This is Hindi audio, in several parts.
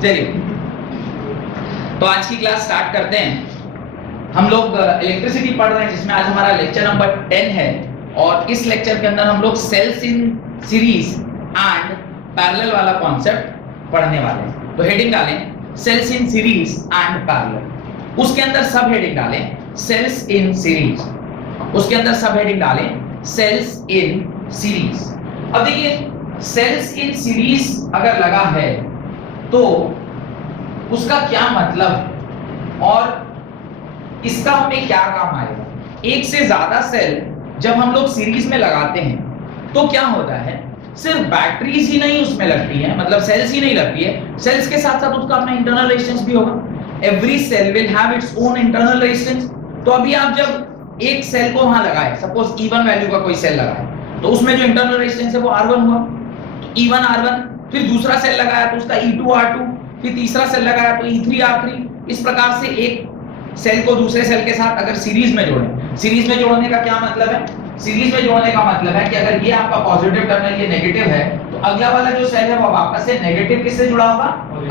चलिए, तो आज की क्लास स्टार्ट करते हैं। हम लोग इलेक्ट्रिसिटी पढ़ रहे हैं, जिसमें आज हमारा लेक्चर नंबर 10 है और इस लेक्चर के अंदर हम लोग cells in series and parallel वाला कॉन्सेप्ट पढ़ने वाले हैं। तो हेडिंग डालें cells in series and parallel, उसके अंदर सब हेडिंग डालें सेल्स इन सीरीज, उसके अंदर सब हेडिंग डालें सेल्स इन सीरीज। अब देखिए, सेल्स इन सीरीज अगर लगा है तो उसका क्या मतलब और इसका हमें क्या काम आएगा। एक से ज्यादा सेल जब हम लोग सीरीज में लगाते हैं तो क्या होता है, सिर्फ बैटरीज ही नहीं उसमें लगती है, मतलब सेल्स ही नहीं लगती है, सेल्स के साथ साथ उसका अपना इंटरनल रेजिस्टेंस भी होगा। Every cell will have its own internal resistance. तो अभी आप जब एक सेल को वहां लगाए, सपोज E1 वैल्यू का कोई सेल लगाए, तो उसमें जो इंटरनल रेजिस्टेंस है वो R1 हुआ, तो E1 R1, फिर दूसरा सेल लगाया तो उसका E2 R2, फिर तीसरा सेल लगाया तो E3 R3। इस प्रकार से एक सेल को दूसरे सेल के साथ अगर सीरीज में जोड़ें, सीरीज में जोड़ने का क्या मतलब है, सीरीज में जोड़ने का मतलब है कि अगर ये आपका पॉजिटिव टर्मिनल ये नेगेटिव है तो अगला वाला जो सेल है वो वापस से नेगेटिव किससे जुड़ा होगा,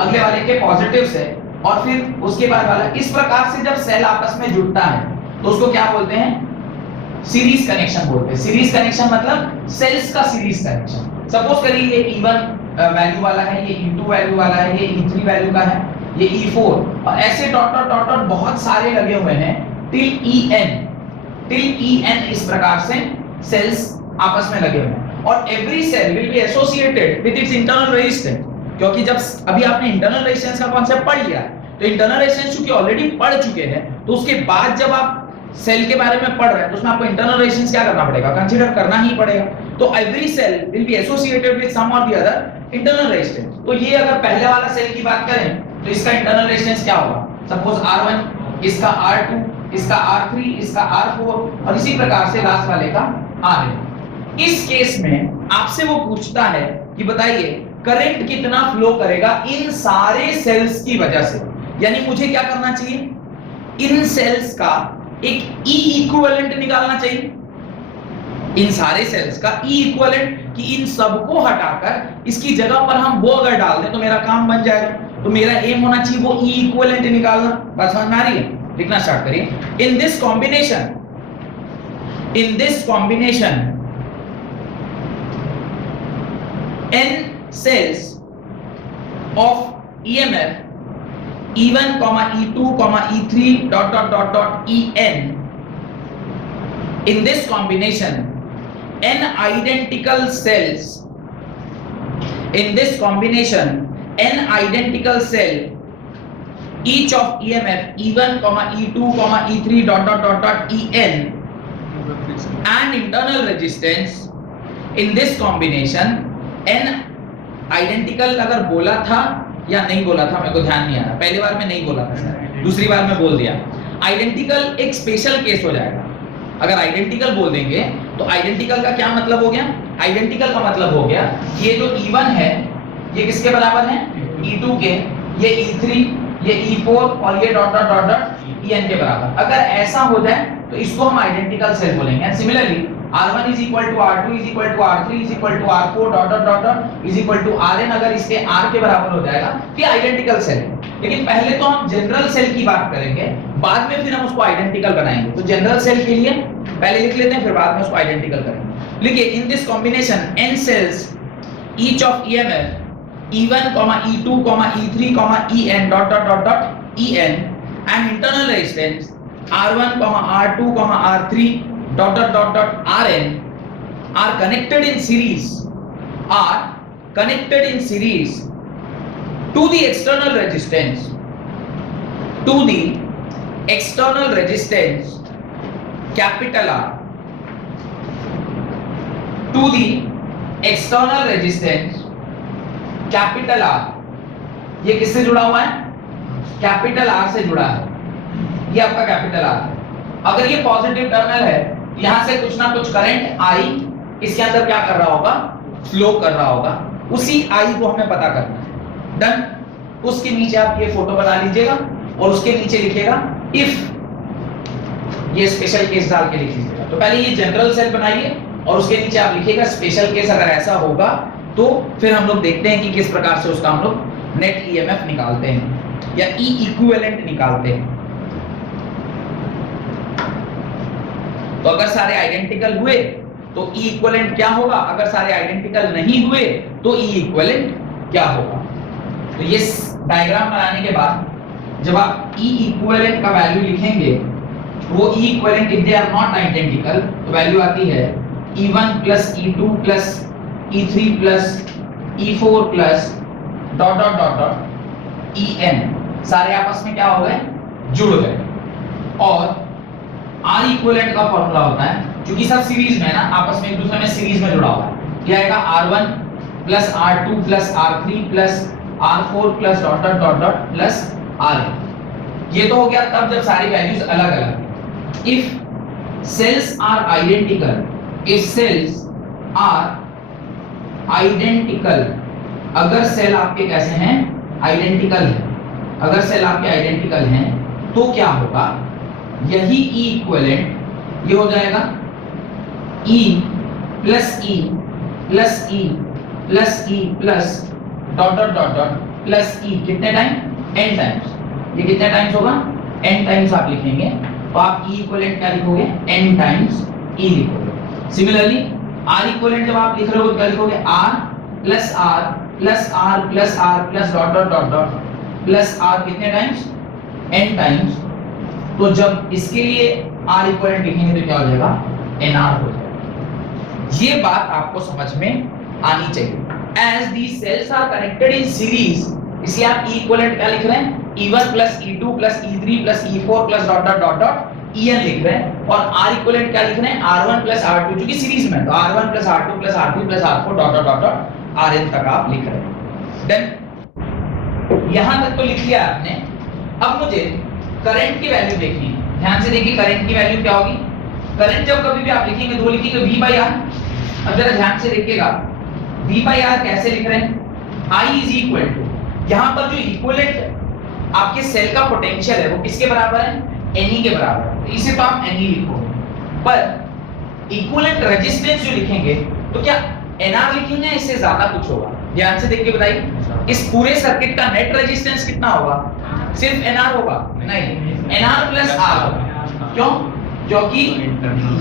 अगले वाले के पॉजिटिव से, और फिर उसके बाद वाला। इस प्रकार से जब सेल आपस में जुड़ता है तो उसको क्या बोलते हैं, सीरीज कनेक्शन बोलते हैं। सीरीज कनेक्शन मतलब सेल्स का सीरीज कनेक्शन। सपोज करिए ये E1 वैल्यू वाला है, ये E2 वैल्यू वाला है, ये E3 वैल्यू का है, ये E4, और ऐसे डॉट डॉट डॉट डॉट बहुत सारे लगे हुए हैं टिल EN। इस प्रकार से सेल्स आपस में लगे हुए हैं और every cell will be associated with its internal resistance. क्योंकि जब अभी आपने इंटरनल रेजिस्टेंस का कांसेप्ट पढ़ लिया, तो इंटरनल रेजिस्टेंस चूंकि ऑलरेडी पढ़ चुके हैं, तो उसके बाद जब आप सेल के बारे में पढ़ रहे हैं तो उसमें आपको इंटरनल रेजिस्टेंस क्या करना पड़ेगा, कंसीडर करना ही पड़ेगा। तो every cell will be associated with some or the other internal resistance. तो ये अगर पहले वाला सेल की बात करें तो इसका इंटरनल रेजिस्टेंस क्या होगा, सपोज R1, इसका R2, इसका R3, इसका R4, और इसी प्रकार से लास्ट वाले का Rn। इस केस में आपसे वो पूछता है कि बताइए करंट कितना फ्लो करेगा इन सारे सेल्स की वजह से। यानी मुझे क्या करना चाहिए, इन सेल्स का एक E इक्विवेलेंट निकालना चाहिए, इन सारे सेल्स का E इक्विवेलेंट, कि इन सबको हटाकर इसकी जगह पर हम वो अगर डाल दें तो मेरा काम बन जाएगा। तो मेरा एम होना चाहिए वो E इक्विवेलेंट निकालना। बात समझ में आ रही है, लिखना स्टार्ट करिए। In this combination n cells of EMF E1, E2, E3 dot dot dot dot En, in this combination n identical cells, in this combination n identical cell each of EMF E1, E2, E3 dot dot dot dot En and internal resistance, in this combination n identical, अगर बोला था या नहीं बोला था मेरे को ध्यान नहीं आ रहा, पहली बार में नहीं बोला था सर, दूसरी बार में बोल दिया। आइडेंटिकल एक स्पेशल केस हो जाएगा। अगर आइडेंटिकल बोल देंगे तो आइडेंटिकल का क्या मतलब हो गया, आइडेंटिकल का मतलब हो गया ये जो E1 है ये किसके बराबर है, E2 के, ये E3, ये E4 और ये dot dot dot dot En के बराबर। अगर ऐसा हो जाए तो इसको हम आइडेंटिकल सेल बोलेंगे। And similarly R1 is equal to R2 is equal to R3 is equal to R4 dot dot dot dot is equal to Rn, अगर इसके R के बराबर हो जाएगा तो ये आइडेंटिकल सेल है। लेकिन पहले तो हम जनरल सेल की बात करेंगे, बाद में फिर हम उसको आइडेंटिकल बनाएंगे। तो जनरल सेल के लिए पहले लिख लेते हैं, फिर बाद में उसको आइडेंटिकल करेंगे। लिखिए in this combination n cells each of EMF E1, E2, E3, En dot dot dot dot En and internal resistance R1, R2, R3 dot dot dot dot Rn are connected in series to the external resistance capital R, to the external resistance capital R। ये किससे जुड़ा हुआ है, कैपिटल R से जुड़ा है, ये आपका कैपिटल R है। अगर ये पॉजिटिव टर्मिनल है, यहां से कुछ ना कुछ करंट आई इसके अंदर क्या कर रहा होगा, फ्लो कर रहा होगा, उसी आई को हमें पता करना है। डन। उसके नीचे आप ये फोटो बना लीजिएगा और उसके नीचे लिखिएगा इफ, ये स्पेशल केस डाल के लिख लीजिएगा। तो पहले ये जनरल सेल बनाइए और उसके नीचे आप लिखिएगा स्पेशल केस। अगर ऐसा होगा तो फिर हम लोग देखते हैं कि किस प्रकार से उसका हम लोग नेट ईएमएफ निकालते हैं या ई इक्विवेलेंट निकालते हैं। तो अगर सारे आइडेंटिकल हुए तो ई इक्विवेलेंट क्या होगा, अगर सारे आइडेंटिकल नहीं हुए तो ई इक्विवेलेंट क्या होगा। तो ये डायग्राम बनाने के बाद जब आप ई इक्विवेलेंट का वैल्यू लिखेंगे तो वो E equivalent if they are not identical तो वैल्यू आती है E1 plus E2 plus E3 plus E4 plus dot dot dot dot En, सारे आपस में क्या हो गए, जुड़ गए। और R इक्विवेलेंट का फॉर्मूला होता है, क्योंकि सब सीरीज में है ना, आपस में एक दूसरे में सीरीज में जुड़ा हुआ है, ये आएगा R1 plus R2 plus R3 plus R4 plus dot dot dot dot plus Rn। ये तो हो गया तब जब सारी वैल्यूज अलग अलग। If cells are identical, if cells are identical, अगर सेल आपके कैसे हैं, आइडेंटिकल है, अगर सेल आपके आइडेंटिकल हैं तो क्या होगा, यही ई इक्विवेलेंट ये हो जाएगा E plus E plus E plus E plus dot dot dot dot plus E, कितने टाइम, n टाइम्स। ये कितने टाइम्स होगा, n टाइम्स आप लिखेंगे तो आप E इक्विवेलेंट क्या लिखोगे, n टाइम्स E लिखोगे। सिमिलरली R इक्विवेलेंट जब आप लिख रहे हो तो क्या लिखोगे, R plus R plus R plus R plus dot dot dot dot plus R, कितने टाइम्स, n टाइम्स। तो जब इसके लिए R इक्विवेलेंट लिखेंगे तो क्या हो जाएगा, NR हो जाएगा। ये बात आपको समझ में आनी चाहिए। As these cells are connected in series, इसलिए आप E इक्विवेलेंट क्या लिख रहे हैं, E1 plus E2 plus E3 plus E4 plus dot dot dot dot En लिख रहे हैं। और R इक्विवेलेंट क्या लिख रहे हैं, R1 प्लस R2, क्योंकि सीरीज में है तो R1 plus R2 plus R3 plus R4 dot dot dot dot Rn तक आप लिख रहे हैं। देन यहां तक तो लिख लिया आपने। अब मुझे करंट की वैल्यू देखनी है, ध्यान से देखिए करंट की वैल्यू क्या होगी। करंट जब कभी भी आप लिखेंगे तो लिखेंगे V बाई R। अब जरा ध्यान से देखिएगा V बाई R कैसे लिख रहे हैं, I इज इक्वल टू, यहाँ पर जो इक्विवेलेंट आपके सेल का पोटेंशियल है वो किसके बराबर है, Ne के बराबर है, तो इसे तो आप Ne लिखोगे। पर इक्विवेलेंट रेजिस्टेंस जो लिखेंगे तो क्या NR लिखेंगे, इससे ज्यादा कुछ होगा। ध्यान से देख के बताइए, इस पूरे सर्किट का नेट रेजिस्टेंस कितना होगा, सिर्फ NR होगा, नहीं NR प्लस R होगा। क्यों, क्योंकि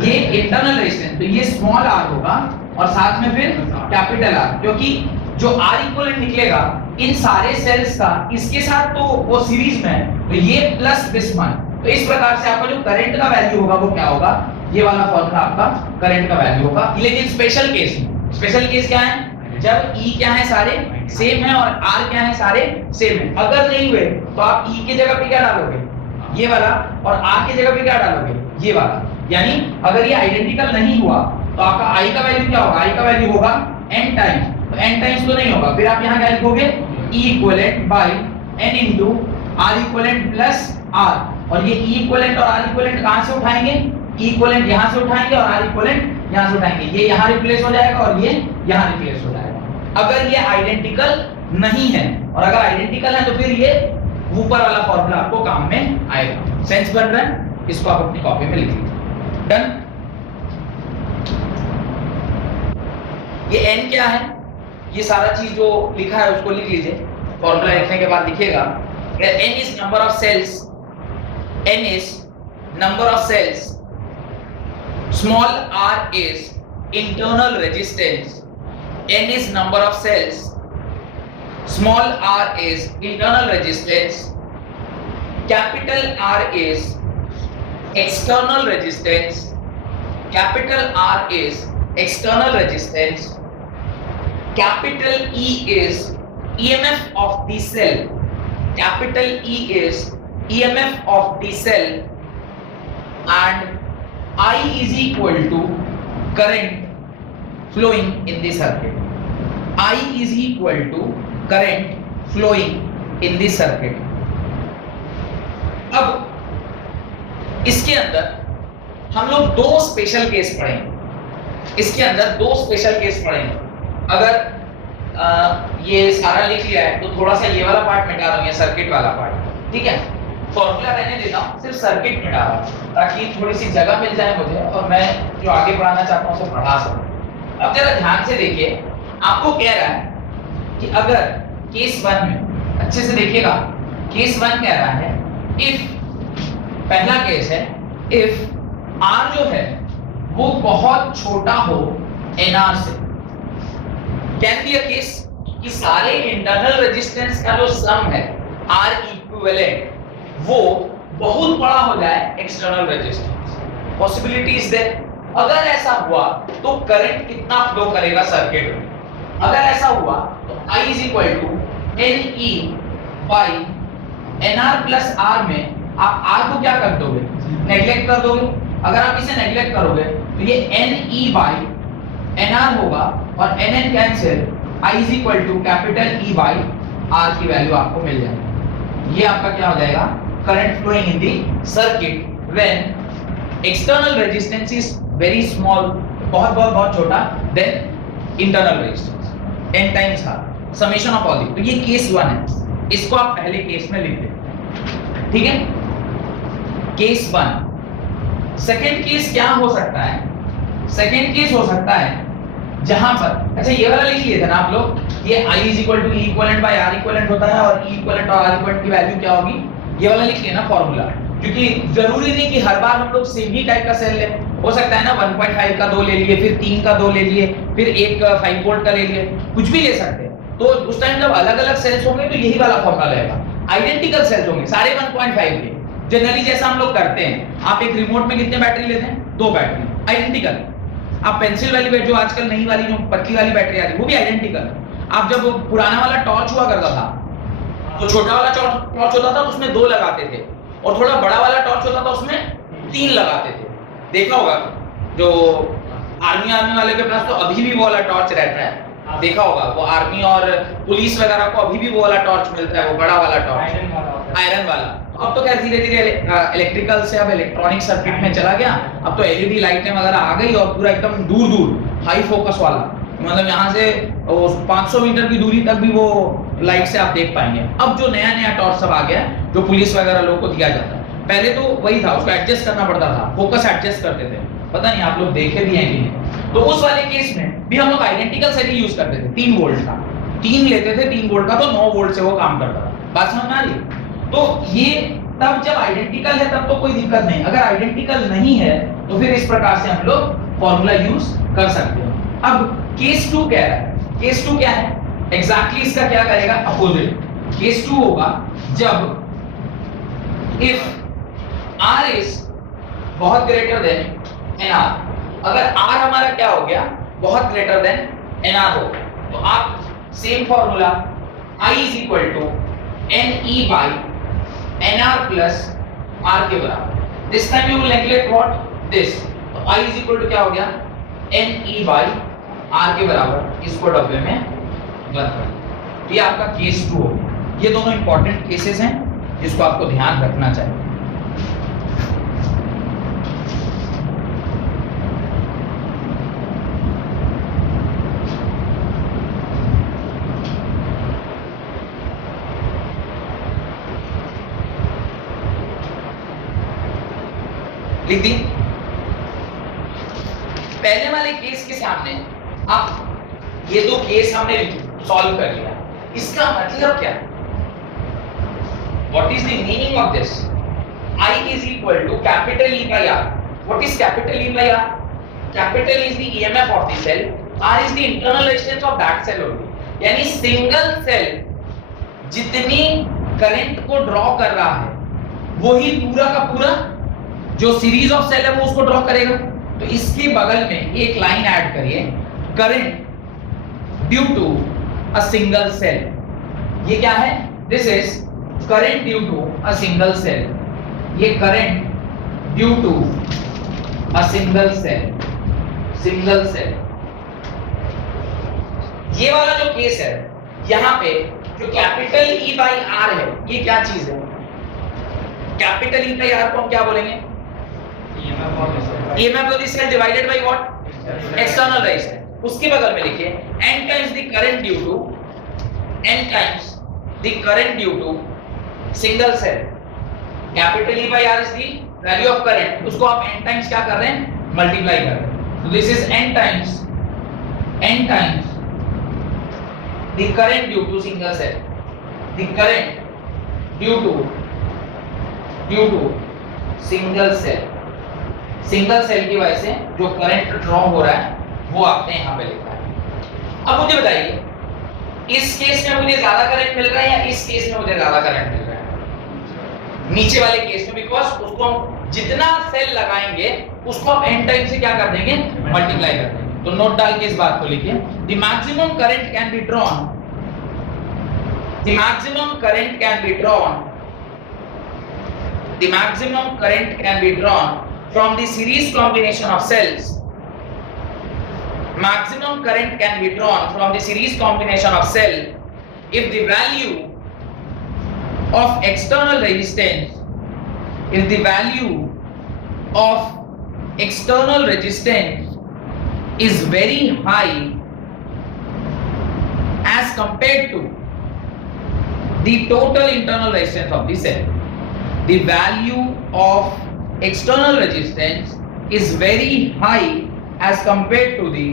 ये इंटरनल रेजिस्टेंस, तो ये स्मॉल r होगा और साथ में फिर कैपिटल R, क्योंकि जो R इक्विवेलेंट निकलेगा इन सारे सेल्स का इसके साथ तो वो सीरीज में है, तो ये प्लस दिस वन। तो इस प्रकार से आपका जो करंट का वैल्यू होगा वो क्या होगा, ये वाला फॉर्मूला आपका करंट का वैल्यू होगा। लेकिन स्पेशल केस में, स्पेशल केस क्या है, जब E क्या है, सारे सेम है और R क्या है, सारे सेम है। अगर नहीं हुए तो आप E की जगह पे क्या डालोगे, ये वाला, और R की जगह पे क्या डालोगे, ये वाला। यानी अगर ये आइडेंटिकल नहीं हुआ तो आपका I का वैल्यू क्या होगा, I का वैल्यू होगा n टाइम्स, तो n टाइम्स तो नहीं होगा, फिर आप यहाँ क्या लिखोगे, E equivalent by n into R equivalent plus R। और ये E इक्विवेलेंट और R इक्विवेलेंट कहां से उठाएंगे, E इक्विवेलेंट यहां से उठाएंगे और R इक्विवेलेंट यहां से उठाएंगे, ये यहां रिप्लेस हो जाएगा और ये यहां रिप्लेस हो जाएगा। अगर ये आइडेंटिकल नहीं है, और अगर आइडेंटिकल है तो फिर ये ऊपर वाला फॉर्मूला आपको काम में आएगा। सेंस बन रहा है, इसको आप अपनी कॉपी में लिख लीजिए। डन। ये n क्या है, ये सारा चीज जो लिखा है उसको लिख लीजिए। फॉर्मूला लिखने के बाद लिखिएगा n is number of cells, n is number of cells, small r is internal resistance, n is number of cells, small r is internal resistance, capital R is external resistance, capital R is external resistance, capital E is EMF of the cell, capital E is EMF of the cell, and I is equal to current flowing in the circuit. I is equal to current flowing in the circuit. अब इसके अंदर हम लोग दो स्पेशल केस पढ़ेंगे, इसके अंदर दो स्पेशल केस पढ़ेंगे। अगर ये सारा लिख लिया है तो थोड़ा सा ये वाला पार्ट मिटा दूंगा, सर्किट वाला पार्ट, ठीक है। फॉर्मूला रहने देता हूँ, सिर्फ सर्किट मिटा रहा हूँ ताकि थोड़ी सी जगह मिल जाए मुझे और मैं जो आगे पढ़ाना चाहता हूँ उसे पढ़ा सकूँ। अब जरा ध्यान से देखिए, आपको कह रहा है कि अगर केस 1 में अच्छे से देखिएगा। केस 1 कह रहा है इफ, पहला केस है इफ आर जो है वो बहुत छोटा हो एनआर से। कैन बी अ केस कि सारे इंटरनल रेजिस्टेंस का जो सम है आर इक्विवेलेंट वो बहुत बड़ा हो जाए external resistance. Possibility is there. अगर ऐसा हुआ तो करंट कितना फ्लो करेगा सर्किट में? अगर ऐसा हुआ तो I is equal to NE by NR plus R में आप R को क्या कर दोगे? नेग्लेक्ट कर दोगे। अगर आप इसे नेग्लेक्ट करोगे तो ये NE बाई NR होगा और NN cancel, I is equal to capital E by R की वैल्यू आपको मिल जाएगी। ये आपका क्या हो जाएगा? Current flowing in the circuit when external resistance is very small, बहुत छोटा, then internal resistance n times r summation of all the. तो ये केस 1 है, इसको आप पहले केस में लिख दें, ठीक है? केस 1। सेकंड केस क्या हो सकता है? सेकंड केस हो सकता है जहां पर, अच्छा ये वाला लिख लिए थे ना आप लोग, ये I is equal to E equivalent by R equivalent होता है और E इक्विवेलेंट और R इक्विवेलेंट की वैल्यू क्या होगी? ये वाला लिख लिया ना फॉर्मूला, क्योंकि जरूरी नहीं कि हर बार हम लोग सेम ही टाइप का सेल ले। हो सकता है ना 1.5 का 2 ले लिए, फिर 3 का 2 ले लिए, फिर एक 5 वोल्ट का ले लिए, कुछ भी ले सकते हैं। तो उस टाइम जब अलग-अलग सेल्स होंगे तो यही वाला फॉर्मूला रहेगा। आइडेंटिकल सेल्स होंगे सारे 1.5 के, जनरली जैसा हम लोग करते हैं। आप एक रिमोट में कितने बैटरी लेते हैं? 2 बैटरी, आइडेंटिकल। आप पेंसिल वाली बैटरी, जो आजकल नई वाली जो पतली वाली बैटरी आ रही है, वो भी आइडेंटिकल। आप जब पुराना वाला टॉर्च हुआ करता था तो छोटा वाला टॉर्च होता था तो उसमें 2 लगाते थे, और थोड़ा बड़ा वाला टॉर्च होता था उसमें 3 लगाते थे। देखा होगा जो आर्मी वाले के पास तो अभी भी वो वाला टॉर्च रहता है, देखा होगा। वो आर्मी और पुलिस वगैरह को अभी भी वो वाला टॉर्च मिलता है, वो बड़ा वाला टॉर्च, आयरन वाला। अब तो खैर धीरे-धीरे इलेक्ट्रिकल से अब इलेक्ट्रॉनिक सर्किट में चला गया। अब तो एलईडी लाइटें वगैरह आ गई और पूरा एकदम दूर हाई फोकस वाला, मतलब यहाँ से 500 मीटर की दूरी तक भी वो लाइट से आप देख पाएंगे। अब जो नया टॉर्च सब आ गया जो पुलिस वगैरह लोगों को दिया जाता है, पहले तो वही था, उसको एडजस्ट करना पड़ता था, फोकस एडजस्ट करते थे। पता नहीं आप लोग देखे भी हैं कि नहीं। तो उस वाले केस में भी हम लोग आइडेंटिकल सेल यूज करते थे, 3 वोल्ट का, 3 लेते थे 3 वोल्ट का, तो 9 वोल्ट से वो काम करता था। बात समझ में आ रही? तो ये तब जब आइडेंटिकल है तब तो कोई दिक्कत नहीं, अगर आइडेंटिकल नहीं है तो फिर इस प्रकार से हम लोग फॉर्मूला यूज कर सकते हैं। अब केस 2 कह रहा है, केस 2 क्या है? एग्जैक्टली इसका क्या करेगा? अपोजिट। केस 2 होगा जब इफ R इज बहुत ग्रेटर देन NR। अगर R हमारा क्या हो गया? बहुत ग्रेटर देन NR हो, तो आप same formula I is equal to NE by NR plus R के बराबर। This time you will neglect what? This. तो I इज इक्वल टू क्या हो गया? NE बाई R के बराबर। इसको डब्बे में बंद कर। ये आपका केस 2 हो गया। ये दोनों इंपॉर्टेंट केसेस हैं जिसको आपको ध्यान रखना चाहिए। लिख दी। पहले वाले केस के सामने आप ये 2 केस हमने सॉल्व कर लिया। इसका मतलब क्या है? What is the meaning of this? I is equal to capital E by R. What is capital E by R? Capital is the EMF of the cell. R is the internal resistance of that cell only. यानी सिंगल सेल जितनी करंट को ड्रॉ कर रहा है वही पूरा का पूरा जो सीरीज ऑफ सेल है वो उसको ड्रॉ करेगा। तो इसके बगल में एक लाइन ऐड करिए, current due to a single cell. ये क्या है? This is current due to a single cell. ये current due to a single cell, single cell. ये वाला जो केस है यहां पे जो कैपिटल E बाई R है, ये क्या चीज है? कैपिटल E बाई R को हम क्या बोलेंगे? EMF of the cell divided by what? External resistance. उसके बगल में लिखिए n times the current due to, n times the current due to single cell. Capital E by R is the value of current. उसको आप n times क्या कर रहे हैं? Multiply कर रहे हैं। So this is n times the current due to single cell. The current due to single cell की वजह से जो करंट ड्रॉ हो रहा है वो आपने यहाँ पे लिखा है। अब मुझे बताइए इस केस में मुझे ज्यादा करंट मिल रहा है या इस केस में मुझे ज्यादा करंट मिल रहा है? नीचे वाले केस में, बिकॉज उसको हम जितना सेल लगाएंगे उसको हम n टाइम से क्या कर देंगे, मल्टीप्लाई कर देंगे। तो नोट डाल के इस बात को लिखिए, the maximum current can be drawn, the maximum current can be drawn, the maximum current can be drawn from the series combination of cells. Maximum current can be drawn from the series combination of cell if the value of external resistance, if the value of external resistance is very high as compared to the total internal resistance of the cell. The value of external resistance is very high as compared to the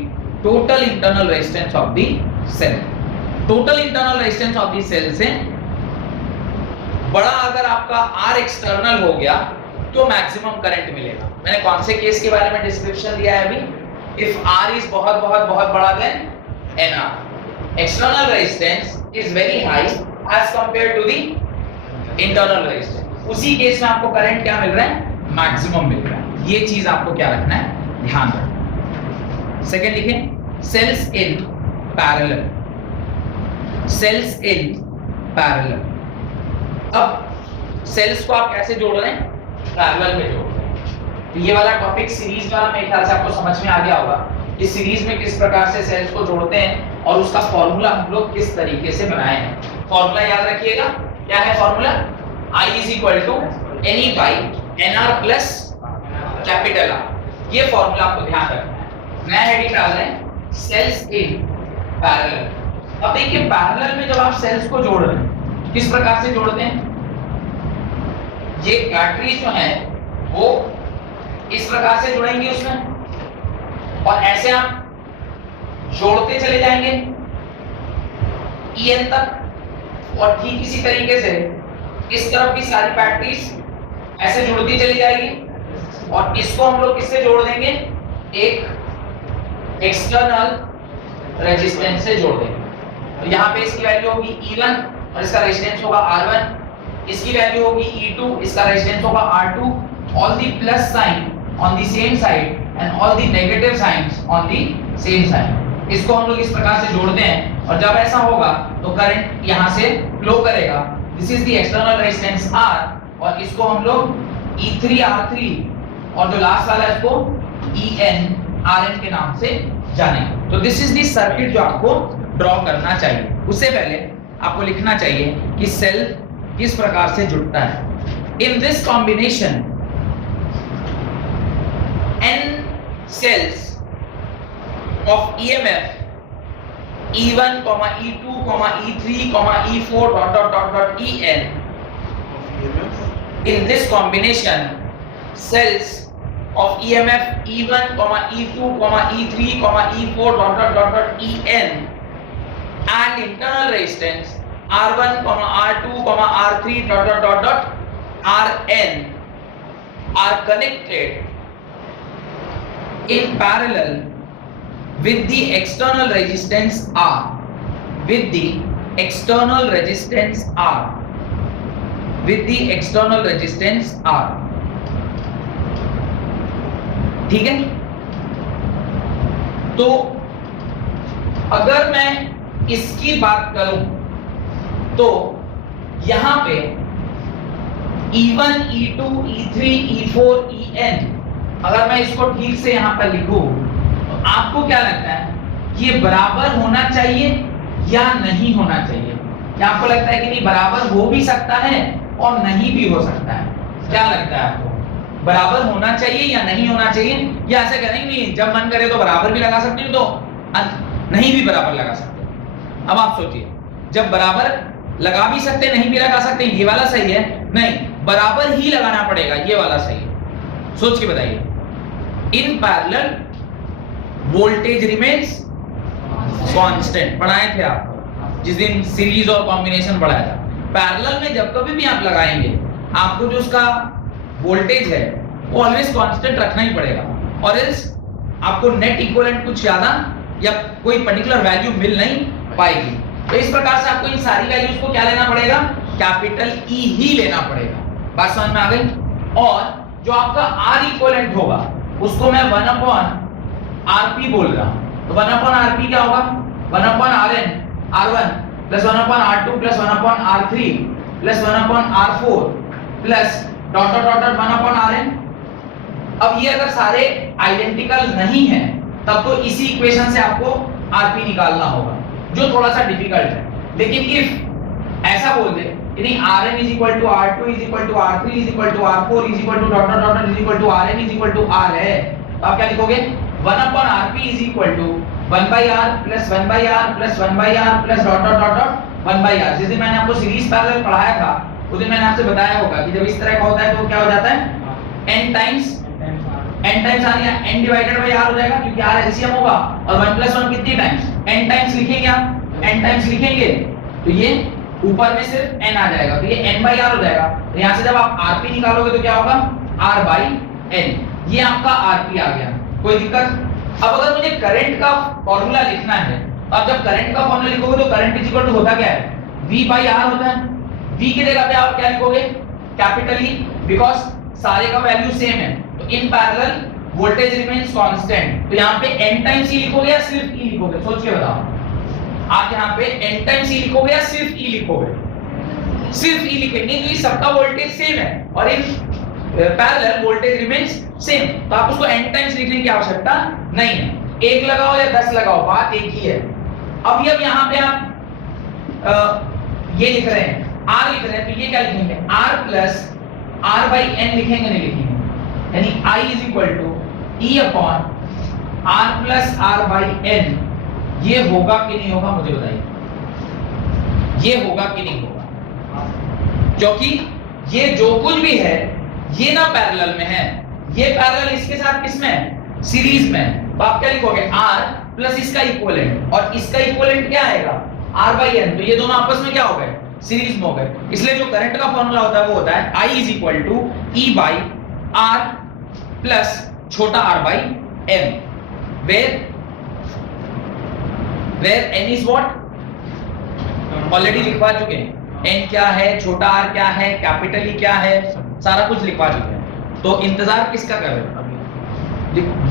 total internal resistance of the cell. Total internal resistance of the cell से बड़ा अगर आपका R external हो गया तो मैक्सिमम करंट मिलेगा। मैंने कौन से केस के बारे में डिस्क्रिप्शन दिया है अभी? If R is बहुत बड़ा then NR. External resistance is very high as compared to the internal resistance. उसी केस में आपको करंट क्या मिल रहा है? मैक्सिमम मिल रहा है। ये चीज आपको क्या रखना है? ध्यान रखना। सेकंड लिखें, cells in parallel, cells in parallel. अब सेल्स को आप कैसे जोड़ रहे हैं? पैरेलल में जोड़ रहे हैं। तो ये वाला टॉपिक सीरीज वाला मेरे ख्याल से आपको समझ में आ गया होगा। इस सीरीज में किस प्रकार से सेल्स को जोड़ते हैं और उसका फॉर्मूला हम लोग किस तरीके से बनाए हैं। फॉर्मूला याद रखिएगा, क्या है formula? I is equal to NE by NR plus capital R। ये फॉर्मूला आपको ध्यान रखना है। नया हेडिंग डाल रहे हैं, सेल्स इन पैरेलल। अब देखिए पैरेलल में जब आप सेल्स को जोड़ रहे हैं किस प्रकार से जोड़ते हैं? ये बैटरी जो है वो इस प्रकार से जुड़ेंगे उसमें और ऐसे आप जोड़ते चले जाएंगे EN तक, और ठीक इसी तरीके से इस तरफ की सारी बैटरीज ऐसे जुड़ती चली जाएगी और इसको हम लोग किससे जोड़ देंगे? एक एक्सटर्नल रेजिस्टेंस से जोड़ देंगे। तो यहाँ पे इसकी वैल्यू होगी E1 और इसका रेजिस्टेंस होगा R1, इसकी वैल्यू होगी E2, इसका रेजिस्टेंस होगा R2, all the plus sign on the same side and all the negative science on the same side. इसको हम लोग इस प्रकार से जोड़ते हैं और जब ऐसा होगा तो करंट यहाँ से फ्लो करेगा। This is the external resistance R और इसको हम लोग E3 R3 और जो लास्ट वाला है इसको EN RN के नाम से जानेंगे। तो दिस इज द सर्किट जो आपको ड्रॉ करना चाहिए। उससे पहले आपको लिखना चाहिए कि सेल किस प्रकार से जुड़ता है। In this combination n cells of EMF E1, E2, E3, E4 ... En. In this combination, cells of EMF E1, E2, E3, E4 ... En and internal resistance R1, R2, R3 ... Rn are connected in parallel with the external resistance R, with the external resistance R, with the external resistance R। ठीक है? तो अगर मैं इसकी बात करूं तो यहां पे E1, E2, E3, E4, En अगर मैं इसको ठीक से यहां पर लिखूं तो आपको क्या लगता है कि ये बराबर होना चाहिए या नहीं होना चाहिए? क्या आपको लगता है कि नहीं बराबर हो भी सकता है और नहीं भी हो सकता है? क्या लगता है आपको, बराबर होना चाहिए या नहीं होना चाहिए? या ऐसे करेंगे नहीं, जब मन करे तो बराबर भी लगा सकते हैं तो नहीं भी बराबर लगा सकते हैं। अब आप सोचिए, जब बराबर लगा भी सकते हैं नहीं भी लगा सकते, ये वाला सही है? नहीं, बराबर ही लगाना पड़ेगा, ये वाला सही है। सोच के बताइए। In parallel voltage remains constant, पढ़ाए थे आप जिस दिन सीरीज और कॉम्बिनेशन पढ़ाया था। पैरेलल में जब कभी भी आप लगाएंगे आपको जो उसका वोल्टेज है वो ऑलवेज कांस्टेंट रखना ही पड़ेगा, और इस आपको नेट इक्विवेलेंट कुछ ज्यादा या कोई पर्टिकुलर वैल्यू मिल नहीं पाएगी। तो इस प्रकार से आपको इन सारी वैल्यूज को क्या लेना पड़ेगा, कैपिटल ई ही लेना पड़ेगा। बात समझ में आ गई। और जो आपका आर इक्विवेलेंट होगा उसको मैं 1/rp बोल रहा हूं, तो 1/rp क्या होगा, 1/rn r1 plus 1/r2 plus 1/r3 plus 1/r4 plus dot dot dot 1/rn। अब ये अगर सारे आइडेंटिकल नहीं है तब तो इसी इक्वेशन से आपको rp निकालना होगा, जो थोड़ा सा डिफिकल्ट है। लेकिन इफ ऐसा बोल दे कि नहीं rn is equal to r2 is equal to r3 is equal to r4 is equal to dot dot dot is equal to rn is equal to r है, तो आप क्या लिखोगे, 1/rp is equal to 1/r plus 1/r plus 1/r plus dot dot dot dot 1/r। जिस दिन मैंने आपको सीरीज पैरेलल पढ़ाया था उस दिन मैंने आपसे बताया होगा कि जब इस तरह का होता है तो क्या हो जाता है, n टाइम्स r या n डिवाइडेड बाय r हो जाएगा, क्योंकि r एलसीएम होगा और 1 + 1 कितनी टाइम्स, n टाइम्स लिखेंगे आप, n टाइम्स लिखेंगे तो ये ऊपर में सिर्फ n आ जाएगा, तो ये n/r हो जाएगा। तो यहां से जब आप rp निकालोगे तो क्या होगा, r/n। ये आपका rp आ गया, कोई दिक्कत। अब अगर मुझे करंट का फार्मूला लिखना है तो आप जब करंट का फार्मूला लिखोगे तो करंट इक्वल टू होता क्या है, v/r होता है। v की जगह पे आप क्या लिखोगे, कैपिटल E, बिकॉज़ सारे का वैल्यू सेम है। तो in parallel voltage remains constant, तो यहां पे n टाइम्स e लिखोगे या सिर्फ e लिखोगे, सोच के बताओ। आप यहां पे n टाइम्स e लिखोगे या सिर्फ e लिखोगे, सिर्फ e लिखेंगे तो ये सबका वोल्टेज सेम है और in parallel voltage remains same, तो आप उसको n टाइम्स लिखने की आवश्यकता नहीं है। एक लगाओ या 10 लगाओ, बात एक ही है। अब यहां पे आप ये लिख रहे हैं r लिख रहे हैं, तो ये क्या लिखेंगे, r प्लस r/n लिखेंगे, नहीं लिखेंगे, यानी I is equal to E upon r plus r/n। ये होगा कि नहीं होगा मुझे बताइए, ये होगा कि नहीं होगा, क्योंकि ये जो कुछ भी है ये ना पैरेलल में है, ये पैरेलल इसके साथ किसमें है, सीरीज में। तो आप क्या लिखोगे, r प्लस इसका इक्विवेलेंट, और इसका इक्विवेलेंट क्या आएगा, r/n। तो ये दोनों आपस में क्या हो गए, सीरीज में हो गए। इसलिए जो करंट का फॉर्मूला होता है वो होता है I is equal to E by R plus छोटा r/n, where n is what, already लिखवा चुके हैं, n क्या है, छोटा r क्या है, कैपिटल E क्या है, सारा कुछ लिखवा चुके हैं। तो इंतजार किसका कर रहे हो,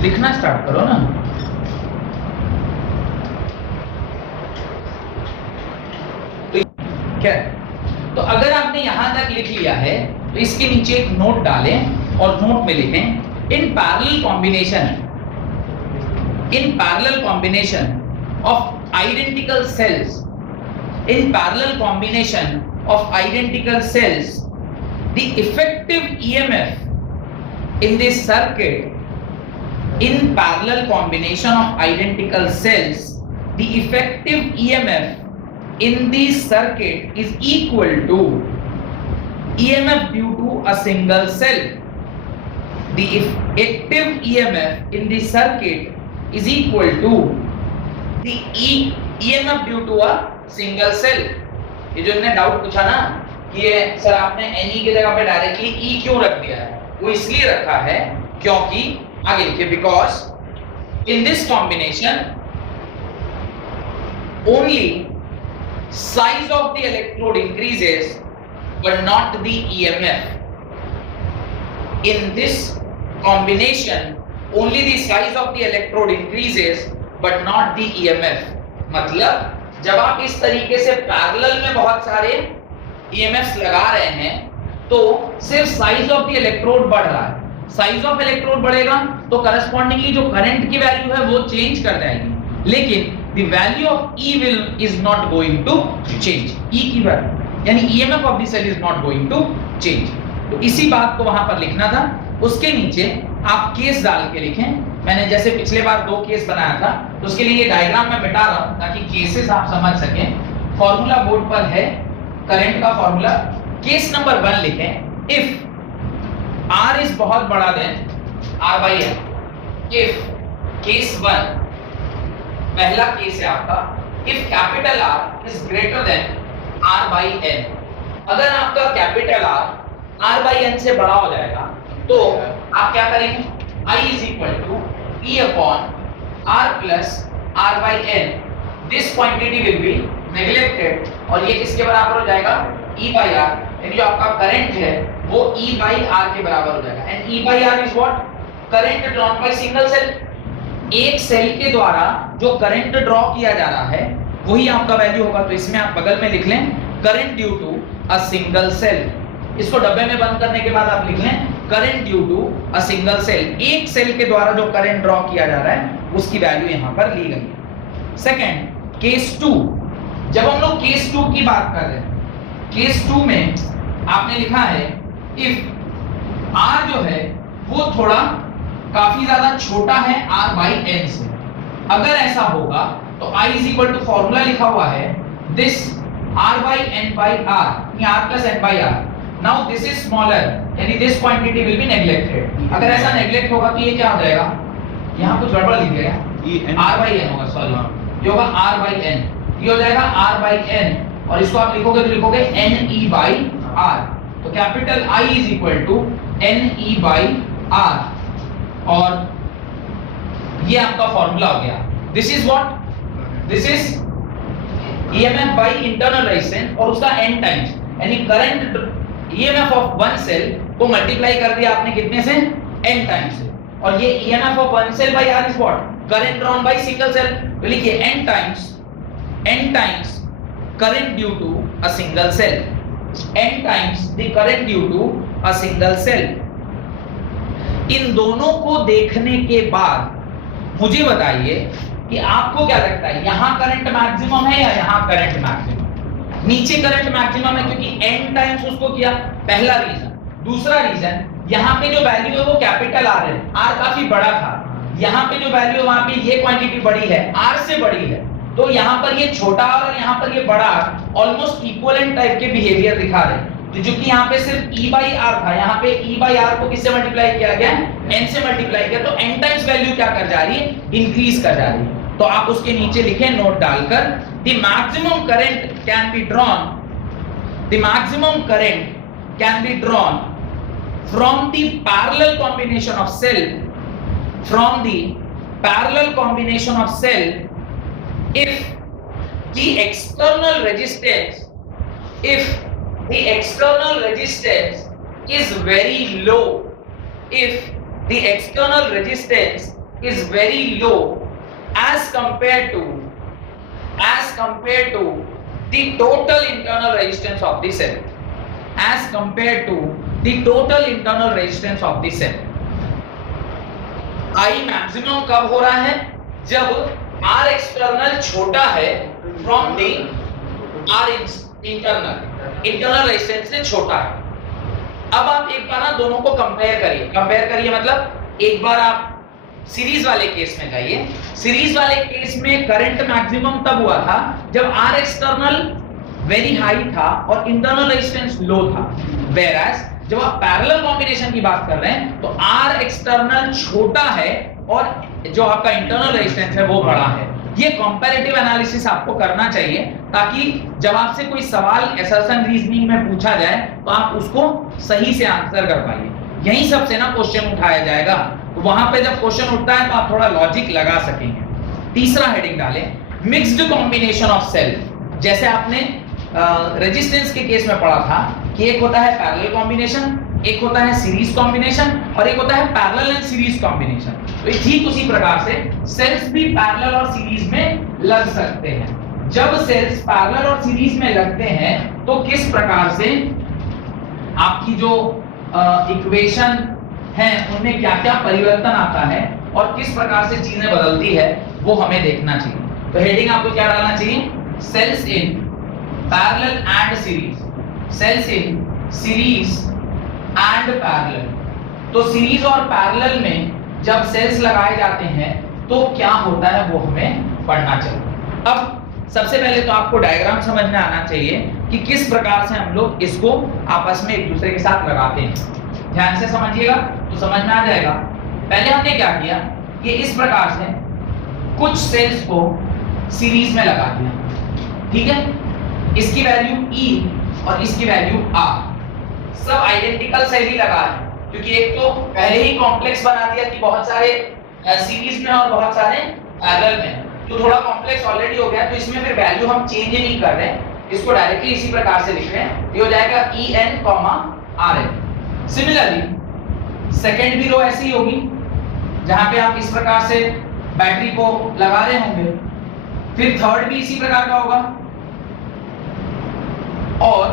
लिखना स्टार्ट करो ना। क्या, तो अगर आपने यहां तक लिख लिया है तो इसके नीचे एक नोट डालें और नोट में लिखें, in parallel combination of identical cells, in parallel combination of identical cells, the effective EMF in this circuit, in parallel combination of identical cells, the effective EMF in this circuit is equal to EMF due to a single cell. The effective EMF in the circuit is equal to the EMF due to a single cell. ये जो इन्होंने डाउट पूछा ना कि ये सर आपने Ne की जगह पे डायरेक्टली E क्यों रख दिया है, वो इसलिए रखा है क्योंकि आगे लिखिए, because in this combination only size of the electrode increases but not the EMF. In this combination only the size of the electrode increases but not the EMF. मतलब जब आप इस तरीके से पैरेलल में बहुत सारे EMFs लगा रहे हैं तो सिर्फ साइज ऑफ द इलेक्ट्रोड बढ़ रहा है, साइज ऑफ इलेक्ट्रोड बढ़ेगा तो करस्पॉन्डिंगली जो करंट की वैल्यू है वो चेंज कर जाएगी, लेकिन the value of E is not going to change. E की वैल्यू यानी EMF of the cell is not going to change. तो इसी बात को वहां पर लिखना था। उसके नीचे आप केस डाल के लिखें, मैंने जैसे पिछले बार 2 केस बनाया था तो उसके लिए ये डायग्राम मैं मिटा रहा हूं ताकि केसेस आप समझ सकें। फॉर्मूला बोर्ड पर है करंट का फॉर्मूला। केस नंबर 1 लिखें, इफ R इज बहुत बड़ा देन R/n, इफ केस 1 पहला केस है आपका, if capital R is greater than R/n, अगर आपका कैपिटल R बाई एन से बड़ा हो जाएगा तो आप क्या करेंगे, I is equal to E upon R plus R by n, this quantity will be neglected और ये किसके बराबर हो जाएगा, E बाई R, यानी जो आपका करंट है वो E बाई R के बराबर हो जाएगा। And E by R is what, current drawn by single cell. एक सेल के द्वारा जो करंट ड्रॉ किया जा रहा है वही आपका वैल्यू होगा। तो इसमें आप बगल में लिख लें current due to a single cell, इसको डब्बे में बंद करने के बाद आप लिख लें current due to a single cell. एक सेल के द्वारा जो करंट ड्रॉ किया जा रहा है उसकी वैल्यू यहां पर ली गई है। सेकंड, केस 2, जब हम लोग केस 2 की बात कर रहे हैं, केस 2 में आपने लिखा है इफ R जो है वो थोड़ा काफी ज्यादा छोटा है R बाई एन से। अगर ऐसा होगा तो I is equal to formula लिखा हुआ है this R by n by R, R plus n by R। Now this is smaller, यानी this quantity will be neglected. अगर ऐसा नेग्लेक्ट होगा तो ये क्या हो जाएगा, यहाँ कुछ गड़बड़ लिख गया, R बाई एन होगा, सॉरी, ये होगा R बाई एन, ये हो जाएगा R बाई एन और इसको आप लिखोगे तो लिखोगे एन ई बाई R। तो कैपिटल I is equal to n E by R और ये आपका फॉर्मूला हो गया। This is what, this is EMF by internal resistance और उसका n टाइम्स, यानी current EMF of one cell को मल्टीप्लाई कर दिया आपने कितने से, n टाइम्स से, और ये EMF of one cell by R is what, current drawn by single cell. तो लिखिए n times current due to a single cell, n times the current due to a single cell. इन दोनों को देखने के बाद मुझे बताइए कि आपको क्या लगता है, यहां करंट मैक्सिमम है या यहां करंट मैक्सिमम? नीचे करंट मैक्सिमम है क्योंकि n टाइम्स उसको किया, पहला रीजन। दूसरा रीजन, यहां पे जो वैल्यू है वो कैपिटल R है, R काफी बड़ा था, यहां पे जो वैल्यू है वहां पे ये क्वांटिटी बड़ी है, R से बड़ी है, तो यहां पर ये छोटा और यहां पर ये बड़ा ऑलमोस्ट इक्विवेलेंट टाइप के बिहेवियर दिखा रहे हैं। तो जो कि यहाँ पे सिर्फ E बाई R था, यहाँ पे E बाई R को किससे मल्टीप्लाई किया गया, n से मल्टीप्लाई किया, तो n टाइम्स वैल्यू क्या कर जा रही है, इंक्रीज कर जा रही है। तो आप उसके नीचे लिखें नोट डालकर, the maximum current can be drawn, the maximum current can be drawn from the parallel combination of cell, from the parallel combination of cell if the external resistance, if the external resistance is very low, if the external resistance is very low as compared to the total internal resistance of the cell, as compared to the total internal resistance of the cell। I maximum कब हो रहा है, जब R external छोटा है from the R internal resistance से छोटा है। अब आप एक बार ना दोनों को कंपेयर करिए, मतलब एक बार आप सीरीज वाले केस में जाइए। सीरीज वाले केस में करंट मैक्सिमम तब हुआ था जब R एक्सटर्नल वेरी हाई था और इंटरनल रेजिस्टेंस लो था, वेयरएज जब आप पैरेलल कॉम्बिनेशन की बात कर रहे हैं तो R एक्सटर्नल छोटा है और जो आपका इंटरनल रेजिस्टेंस है वो बड़ा है। ये कंपैरेटिव एनालिसिस आपको करना चाहिए ताकि जब आपसे कोई सवाल असर्शन रीजनिंग में पूछा जाए तो आप उसको सही से आंसर कर पाइए। यही सबसे ना क्वेश्चन उठाया जाएगा, तो वहां पे जब क्वेश्चन उठता है तो आप थोड़ा लॉजिक लगा सकेंगे। तीसरा हेडिंग डालें मिक्स्ड कॉम्बिनेशन ऑफ सेल। जैसे आपने रेजिस्टेंस के केस में पढ़ा था कि एक होता है पैरेलल कॉम्बिनेशन, एक होता है सीरीज कॉम्बिनेशन और एक होता है पैरेलल एंड सीरीज कॉम्बिनेशन। तो ठीक उसी प्रकार से सेल्स भी पैरेलल और सीरीज में लग सकते हैं। जब सेल्स पैरेलल और सीरीज में लगते हैं तो किस प्रकार से आपकी जो इक्वेशन है उनमें क्या क्या परिवर्तन आता है और किस प्रकार से चीजें बदलती है वो हमें देखना चाहिए। तो हेडिंग आपको क्या डालना चाहिए, cells in parallel and series, cells in series and parallel. तो सीरीज और पैरेलल में जब सेल्स लगाए जाते हैं तो क्या होता है वो हमें पढ़ना चाहिए। अब सबसे पहले तो आपको डायग्राम समझ में आना चाहिए कि किस प्रकार से हम लोग इसको आपस में एक दूसरे के साथ लगाते हैं। ध्यान से समझिएगा तो समझ में आ जाएगा। पहले हमने क्या किया कि इस प्रकार से कुछ सेल्स को सीरीज में लगा दिया, ठीक है, इसकी वैल्यू E और इसकी वैल्यू r। सब आइडेंटिकल सेल ही लगा है, क्योंकि एक तो पहले ही कॉम्प्लेक्स बना दिया कि बहुत सारे सीरीज में और बहुत सारे पैरेलल में, तो थोड़ा कॉम्प्लेक्स ऑलरेडी हो गया, तो इसमें फिर वैल्यू हम चेंज नहीं कर रहे, इसको डायरेक्टली इसी प्रकार से लिख रहे हैं। ये हो जाएगा en, rn। सिमिलरली सेकंड भी रो ऐसी ही होगी, जहां पे आप इस प्रकार से बैटरी को लगा रहे होंगे, फिर थर्ड भी इसी प्रकार का होगा, और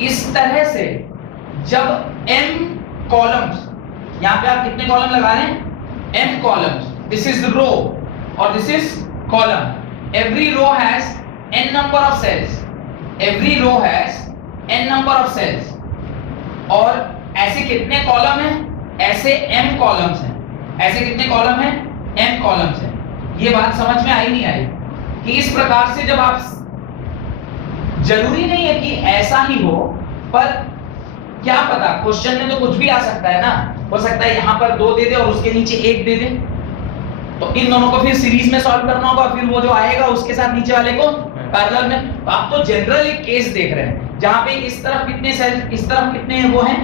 इस तरह से जब m कॉलम्स, यहां पे आप कितने कॉलम लगा रहे हैं, m columns, this is row और this is column, every row has n number of cells, every row has n number of cells, और ऐसे कितने कॉलम हैं, ऐसे m कॉलम्स हैं, ऐसे कितने कॉलम हैं, m कॉलम्स हैं। ये बात समझ में आई नहीं आई कि इस प्रकार से जब आप, जरूरी नहीं है कि ऐसा ही हो, पर क्या पता क्वेश्चन में तो कुछ भी आ सकता है ना, हो सकता है यहां पर 2 दे दे और उसके नीचे 1 दे दे, तो इन दोनों को फिर सीरीज में सॉल्व करना होगा, फिर वो जो आएगा उसके साथ नीचे वाले को पैरेलल में। तो आप तो जनरल एक केस देख रहे हैं जहां पे इस तरफ कितने सेल, इस तरफ कितने हैं, वो हैं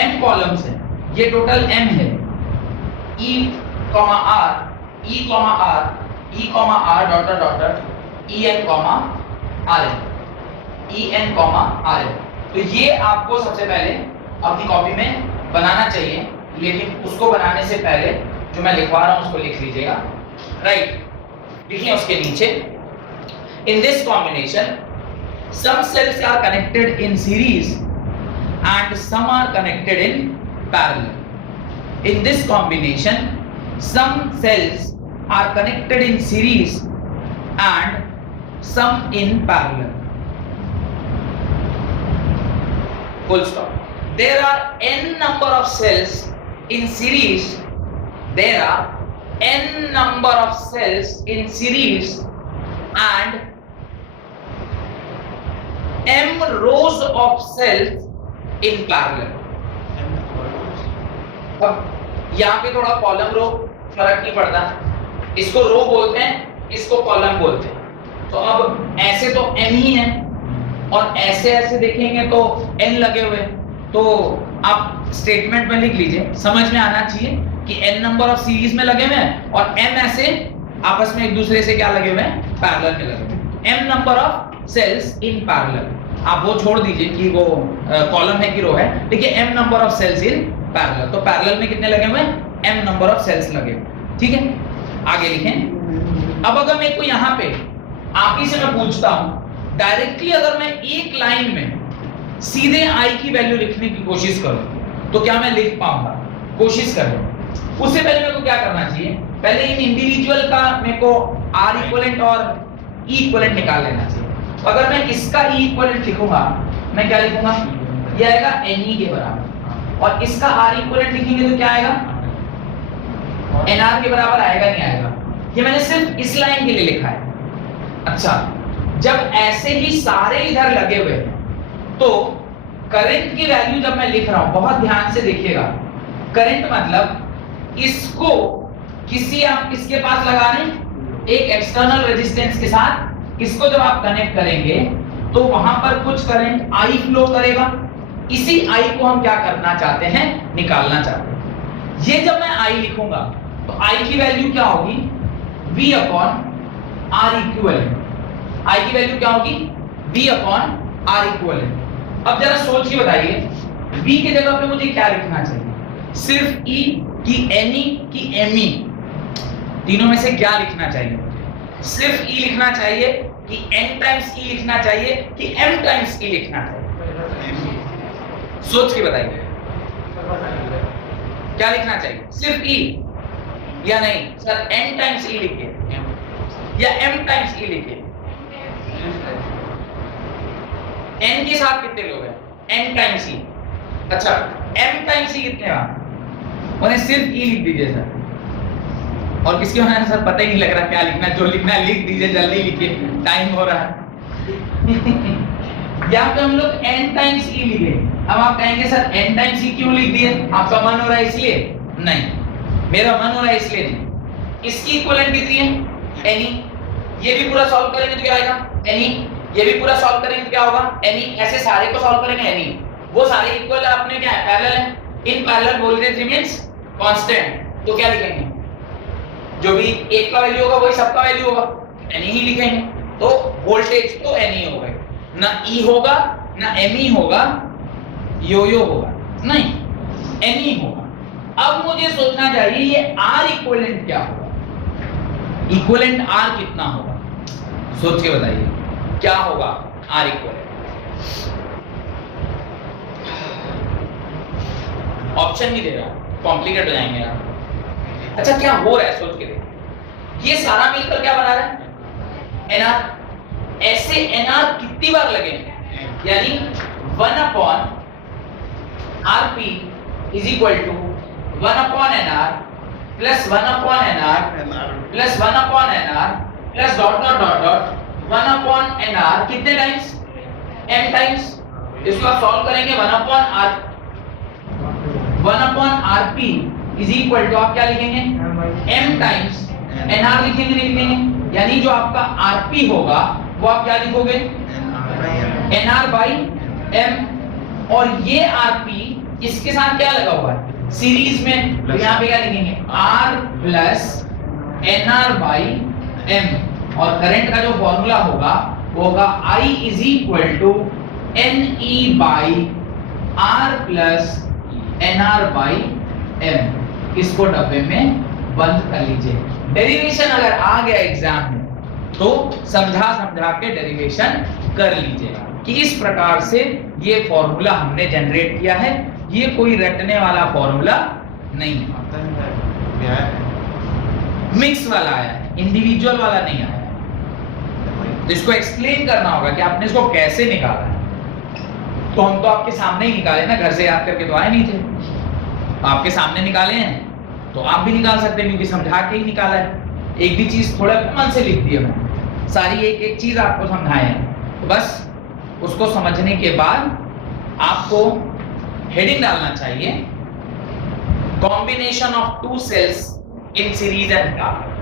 m कॉलम्स हैं, ये टोटल m है, e, r, e, r, e, r dot dot dot en, rn, en, rn। तो ये आपको सबसे पहले अपनी कॉपी में बनाना चाहिए, लेकिन उसको बनाने से पहले जो मैं लिखवा रहा हूं उसको लिख लीजिएगा, राइट। लिखिए उसके नीचे, in this combination some cells are connected in series and some are connected in parallel। in this combination some cells are connected in series and some in parallel, full stop। there are n number of cells in series, there are n number of cells in series and m rows of cells in parallel। अब यहाँ पे थोड़ा कॉलम रो फर्क नहीं पड़ता, इसको रो बोलते हैं, इसको कॉलम बोलते हैं। तो अब ऐसे तो m ही है, और ऐसे ऐसे देखेंगे तो n लगे हुए, तो आप स्टेटमेंट में लिख लीजिए, समझ में आना चाहिए कि n नंबर ऑफ सीरीज में लगे हुए हैं और m ऐसे आपस में एक दूसरे से क्या लगे हुए हैं, पैरेलल में लगे हुए हैं। m number of cells in parallel, आप वो छोड़ दीजिए कि वो कॉलम है कि रो है, देखिए m number of cells in parallel, तो पैरेलल में कितने लगे हुए हैं, m नंबर ऑफ सेल्स लगे हुए, ठीक है। आगे लिखें। अब अगर मैं को यहाँ पे आप ही से मैं पूछता हूं डायरेक्टली, अगर मैं एक लाइन में सीधे i की वैल्यू लिखने की कोशिश करूं तो क्या मैं लिख पाऊंगा, कोशिश करूं। उससे पहले मेरे को क्या करना चाहिए, पहले इन इंडिविजुअल का मेरे को r इक्विवेलेंट और e इक्विवेलेंट निकाल लेना चाहिए। अगर मैं इसका e इक्विवेलेंट लिखूंगा, मैं क्या लिखूंगा, ये आएगा ne के बराबर, और इसका r इक्विवेलेंट लिखेंगे तो क्या आएगा, nr के बराबर आएगा, नहीं आएगा। ये मैंने सिर्फ इस लाइन के लिए लिखा है। अच्छा, जब ऐसे ही सारे इधर लगे हुए हैं तो करंट की वैल्यू जब मैं लिख रहा हूं, बहुत ध्यान से देखिएगा, करंट मतलब इसको किसी आप किसके पास लगा रहे हैं, एक एक्सटर्नल रेजिस्टेंस के साथ इसको जब आप कनेक्ट करेंगे तो वहां पर कुछ करंट I फ्लो करेगा, इसी I को हम क्या करना चाहते हैं, निकालना चाहते हैं। ये जब मैं I लिखूंगा तो I की वैल्यू क्या होगी, V upon R equivalent. I की वैल्यू क्या होगी, V अपॉन R इक्विवेलेंट। अब जरा सोच के बताइए, V की जगह पे मुझे क्या लिखना चाहिए, सिर्फ E की Ne की Me, तीनों में से क्या लिखना चाहिए, सिर्फ E लिखना चाहिए कि N टाइम्स E लिखना चाहिए कि M टाइम्स E लिखना चाहिए, सोच के बताइए क्या लिखना चाहिए, सिर्फ E या नहीं सर N टाइम्स E लिखिए या M टाइम्स E लिखिए। N के साथ कितने लोग हैं, N टाइम्स E। अच्छा, M टाइम्स E कितने हैं, उन्हें सिर्फ E लिख दीजिए सर, और किसके होना है सर पता ही नहीं लग रहा क्या लिखना है, जो लिखना है लिख दीजिए, जल्दी लिखिए, टाइम हो रहा है। यहाँ पे हम लोग n टाइम्स E लिखे। अब आप कहेंगे सर n टाइम्स E क्यों लिख दिए, आपका मन हो रहा है इसलिए? नहीं, मेरा मन हो रहा है इसलिए नहीं। इसकी इक्विवेलेंट कितनी है, Ne, ये भी पूरा सॉल्व करेंगे तो क्या आएगा, Ne, ये भी पूरा सॉल्व करेंगे तो क्या होगा, एनी, ऐसे सारे को सॉल्व करेंगे एनी, वो सारे इक्वल अपने क्या है, पैरेलल है, in parallel voltage remains constant, तो क्या लिखेंगे, जो भी एक का वैल्यू होगा वही सबका वैल्यू होगा, एनी ही लिखेंगे, तो वोल्टेज तो एनी हो गए, ना ई होगा ना एमी होगा, यो होगा, नहीं एनी होगा। अब मुझे सोचना चाहिए ये आर इक्विवेलेंट क्या होगा, इक्विवेलेंट आर कितना होगा, सोच के बताइए क्या होगा आर इक्विवेलेंट। ऑप्शन नहीं दे रहा, कॉम्प्लिकेट हो जाएंगे यार। अच्छा क्या हो रहा है सोच के देखो, ये सारा मिलकर क्या बना रहा है, एनआर। ऐसे एनआर कितनी बार लगेंगे, यानी 1 upon RP is equal to 1 upon NR plus 1 upon NR plus 1 upon NR plus dot dot dot dot 1 upon NR कितने टाइम्स, m टाइम्स। इसको आप सॉल्व करेंगे 1 upon RP is equal to आप क्या लिखेंगे, m टाइम्स एनआर लिखेंगे, नहीं लिखेंगे, यानी जो आपका आरपी होगा वो आप क्या लिखोगे, एनआर बाई एम, और ये आरपी इसके साथ क्या लगा हुआ है सीरीज में, तो यहाँ पे क्या लिखेंगे R plus NR by M, और करंट का जो फॉर्मूला होगा वो होगा I is equal to NE by R plus NR by M. इसको डब्बे में बंद कर लीजिए। डेरिवेशन अगर आ गया एग्जाम में तो समझा समझा के डेरिवेशन कर लीजिएगा कि इस प्रकार से ये फॉर्मूला हमने जनरेट किया है, ये कोई रटने वाला फॉर्मूला नहीं है, मिक्स वाला आया है, इंडिविजुअल वाला नहीं आया है। तो इसको एक्सप्लेन करना होगा कि आपने इसको कैसे निकाला है। तो हम तो आपके सामने ही निकाले ना, घर से याद करके तो आए नहीं थे, आपके सामने निकाले हैं तो आप भी निकाल सकते हैं, क्योंकि समझा के ही निकाला है। एक भी चीज थोड़ा मन से लिख दी है, सारी एक एक चीज आपको समझाए हैं, तो बस उसको समझने के बाद आपको हेडिंग डालना चाहिए, combination of two cells in series and parallel.